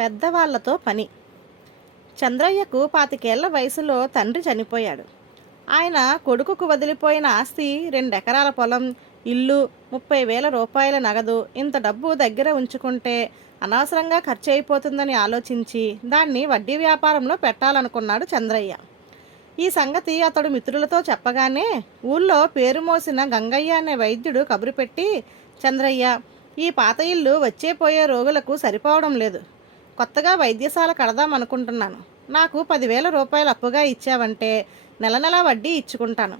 పెద్దవాళ్ళతో పని. చంద్రయ్యకు పాతికేళ్ళ వయసులో తండ్రి చనిపోయాడు. ఆయన కొడుకుకు వదిలిపోయిన ఆస్తి రెండెకరాల పొలం ఇల్లు ముప్పై వేల రూపాయల నగదు ఇంత డబ్బు దగ్గర ఉంచుకుంటే అనవసరంగా ఖర్చు అయిపోతుందని ఆలోచించి దాన్ని వడ్డీ వ్యాపారంలో పెట్టాలనుకున్నాడు చంద్రయ్య. ఈ సంగతి అతడు మిత్రులతో చెప్పగానే ఊళ్ళో పేరు మోసిన గంగయ్య అనే వైద్యుడు కబురు పెట్టి చంద్రయ్య ఈ పాత ఇల్లు వచ్చే పోయే రోగులకు సరిపోవడం లేదు. కొత్తగా వైద్యశాల కడదాం అనుకుంటున్నాను. నాకు పదివేల రూపాయలు అప్పుగా ఇచ్చావంటే నెల నెల వడ్డీ ఇచ్చుకుంటాను.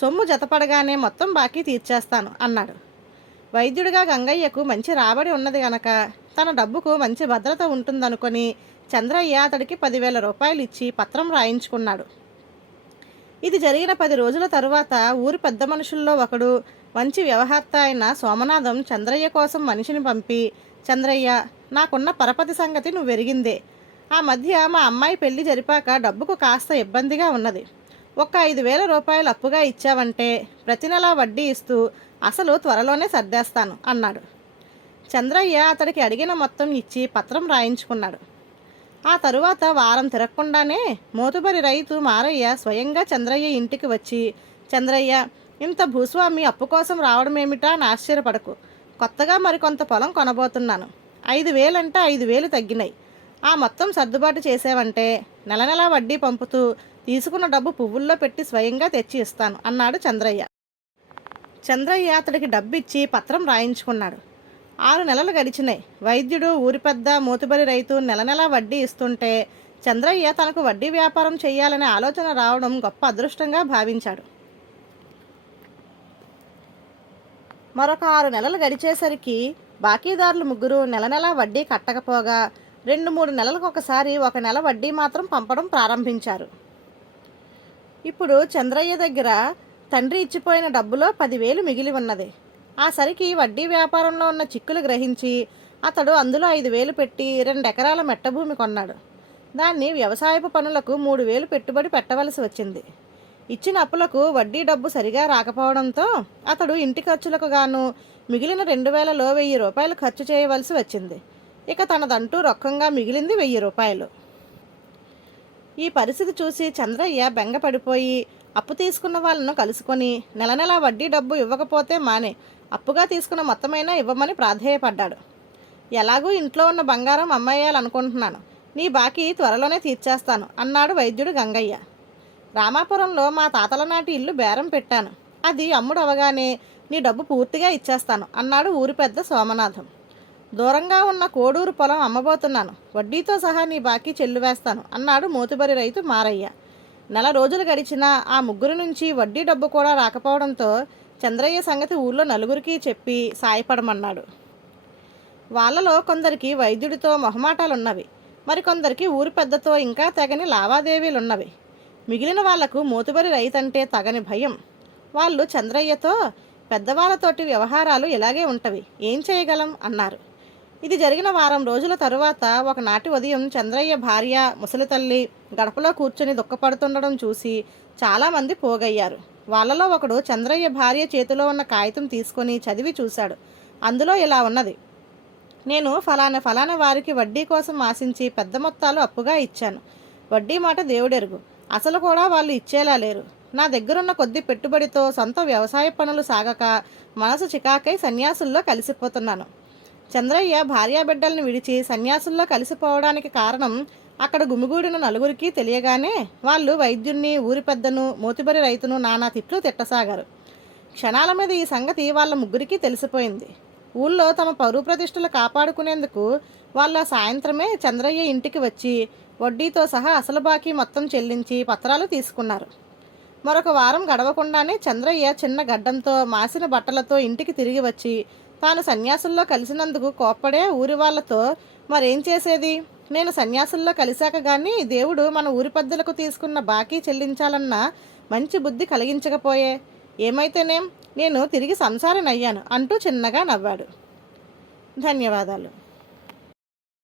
సొమ్ము జతపడగానే మొత్తం బాకీ తీర్చేస్తాను అన్నాడు. వైద్యుడిగా గంగయ్యకు మంచి రాబడి ఉన్నది గనక తన డబ్బుకు మంచి భద్రత ఉంటుందనుకొని చంద్రయ్య అతడికి పదివేల రూపాయలు ఇచ్చి పత్రం రాయించుకున్నాడు. ఇది జరిగిన పది రోజుల తరువాత ఊరి పెద్ద మనుషుల్లో ఒకడు మంచి వ్యవహార్త అయిన సోమనాథం చంద్రయ్య కోసం మనిషిని పంపి చంద్రయ్య నాకున్న పరపతి సంగతి నువ్వు వెరిగిందే ఆ మధ్య మా అమ్మాయి పెళ్ళి జరిపాక డబ్బుకు కాస్త ఇబ్బందిగా ఉన్నది. ఒక్క ఐదు వేల రూపాయలు అప్పుగా ఇచ్చావంటే ప్రతి నెలా వడ్డీ ఇస్తూ అసలు త్వరలోనే సర్దేస్తాను అన్నాడు. చంద్రయ్య అతడికి అడిగిన మొత్తం ఇచ్చి పత్రం రాయించుకున్నాడు. ఆ తరువాత వారం తిరగకుండానే మోతుబరి రైతు మారయ్య స్వయంగా చంద్రయ్య ఇంటికి వచ్చి చంద్రయ్య ఇంత భూస్వామి అప్పు కోసం రావడమేమిటా అని ఆశ్చర్యపడకు. కొత్తగా మరికొంత పొలం కొనబోతున్నాను. ఐదు వేలంటే ఐదు వేలు తగ్గినాయి. ఆ మొత్తం సర్దుబాటు చేసేవంటే నెల నెలా వడ్డీ పంపుతూ తీసుకున్న డబ్బు పువ్వుల్లో పెట్టి స్వయంగా తెచ్చి ఇస్తాను అన్నాడు చంద్రయ్య. చంద్రయ్య అతడికి డబ్బిచ్చి పత్రం రాయించుకున్నాడు. ఆరు నెలలు గడిచినాయి. వైద్యుడు ఊరి పెద్ద మూతుబరి రైతు నెల నెలా వడ్డీ ఇస్తుంటే చంద్రయ్య తనకు వడ్డీ వ్యాపారం చేయాలనే ఆలోచన రావడం గొప్ప అదృష్టంగా భావించాడు. మరొక ఆరు నెలలు గడిచేసరికి బాకీదారులు ముగ్గురు నెల నెలా వడ్డీ కట్టకపోగా రెండు మూడు నెలలకు ఒకసారి ఒక నెల వడ్డీ మాత్రం పంపడం ప్రారంభించారు. ఇప్పుడు చంద్రయ్య దగ్గర తండ్రి ఇచ్చిపోయిన డబ్బులో పదివేలు మిగిలి ఉన్నది. ఆ సరికి వడ్డీ వ్యాపారంలో ఉన్న చిక్కులు గ్రహించి అతడు అందులో ఐదు వేలు పెట్టి రెండు ఎకరాల మెట్టభూమి కొన్నాడు. దాన్ని వ్యవసాయపు పనులకు మూడు వేలు పెట్టుబడి పెట్టవలసి వచ్చింది. ఇచ్చిన అప్పులకు వడ్డీ డబ్బు సరిగా రాకపోవడంతో అతడు ఇంటి ఖర్చులకు గాను మిగిలిన రెండు వేలలో వెయ్యి రూపాయలు ఖర్చు చేయవలసి వచ్చింది. ఇక తనదంటూ రొక్కంగా మిగిలింది వెయ్యి రూపాయలు. ఈ పరిస్థితి చూసి చంద్రయ్య బెంగపడిపోయి అప్పు తీసుకున్న వాళ్ళను కలుసుకొని నెల నెలా వడ్డీ డబ్బు ఇవ్వకపోతే మానే అప్పుగా తీసుకున్న మొత్తమైనా ఇవ్వమని ప్రాధేయపడ్డాడు. ఎలాగూ ఇంట్లో ఉన్న బంగారం అమ్మేయాలనుకుంటున్నాను. నీ బాకీ త్వరలోనే తీర్చేస్తాను అన్నాడు వైద్యుడు గంగయ్య. రామాపురంలో మా తాతల నాటి ఇల్లు బేరం పెట్టాను. అది అమ్ముడు అవగానే నీ డబ్బు పూర్తిగా ఇచ్చేస్తాను అన్నాడు ఊరి పెద్ద సోమనాథం. దూరంగా ఉన్న కోడూరు పొలం అమ్మబోతున్నాను. వడ్డీతో సహా నీ బాకీ చెల్లువేస్తాను అన్నాడు మోతుబరి రైతు మారయ్య. నెల రోజులు గడిచినా ఆ ముగ్గురు నుంచి వడ్డీ డబ్బు కూడా రాకపోవడంతో చంద్రయ్య సంగతి ఊళ్ళో నలుగురికి చెప్పి సాయపడమన్నాడు. వాళ్ళలో కొందరికి వైద్యుడితో మొహమాటాలున్నవి. మరికొందరికి ఊరి పెద్దతో ఇంకా తెగని లావాదేవీలున్నవి. మిగిలిన వాళ్ళకు మోతుబరి రైతంటే తగని భయం. వాళ్ళు చంద్రయ్యతో పెద్దవాళ్ళతోటి వ్యవహారాలు ఇలాగే ఉంటవి. ఏం చేయగలం? అన్నారు. ఇది జరిగిన వారం రోజుల తరువాత ఒకనాటి ఉదయం చంద్రయ్య భార్య ముసలి తల్లి గడపలో కూర్చొని దుఃఖపడుతుండడం చూసి చాలామంది పోగయ్యారు. వాళ్ళలో ఒకడు చంద్రయ్య భార్య చేతిలో ఉన్న కాగితం తీసుకొని చదివి చూశాడు. అందులో ఇలా ఉన్నది. నేను ఫలానా ఫలానా వారికి వడ్డీ కోసం ఆశించి పెద్ద మొత్తాలు అప్పుగా ఇచ్చాను. వడ్డీ మాట దేవుడెరుగు. అసలు కూడా వాళ్ళు ఇచ్చేలా లేరు. నా దగ్గరున్న కొద్ది పెట్టుబడితో సొంత వ్యవసాయ పనులు సాగక మనసు చికాకై సన్యాసుల్లో కలిసిపోతున్నాను. చంద్రయ్య భార్యాబిడ్డల్ని విడిచి సన్యాసుల్లో కలిసిపోవడానికి కారణం అక్కడ గుమిగూడిన నలుగురికి తెలియగానే వాళ్ళు వైద్యుణ్ణి ఊరి పెద్దను మోతిబరి రైతును నానా తిట్లు తిట్టసాగారు. క్షణాల మీద ఈ సంగతి వాళ్ళ ముగ్గురికి తెలిసిపోయింది. ఊళ్ళో తమ పరువు ప్రతిష్టలు కాపాడుకునేందుకు వాళ్ళ సాయంత్రమే చంద్రయ్య ఇంటికి వచ్చి వడ్డీతో సహా అసలు బాకీ మొత్తం చెల్లించి పత్రాలు తీసుకున్నారు. మరొక వారం గడవకుండానే చంద్రయ్య చిన్న గడ్డంతో మాసిన బట్టలతో ఇంటికి తిరిగి వచ్చి తాను సన్యాసుల్లో కలిసినందుకు కోప్పడే ఊరి వాళ్ళతో మరేం చేసేది? నేను సన్యాసుల్లో కలిశాక గాని దేవుడు మన ఊరి పెద్దలకు తీసుకున్న బాకీ చెల్లించాలన్న మంచి బుద్ధి కలిగించకపోయే. ఏమైతేనేం? నేను తిరిగి సంసారనయ్యాను అంటూ చిన్నగా నవ్వాడు. ధన్యవాదాలు.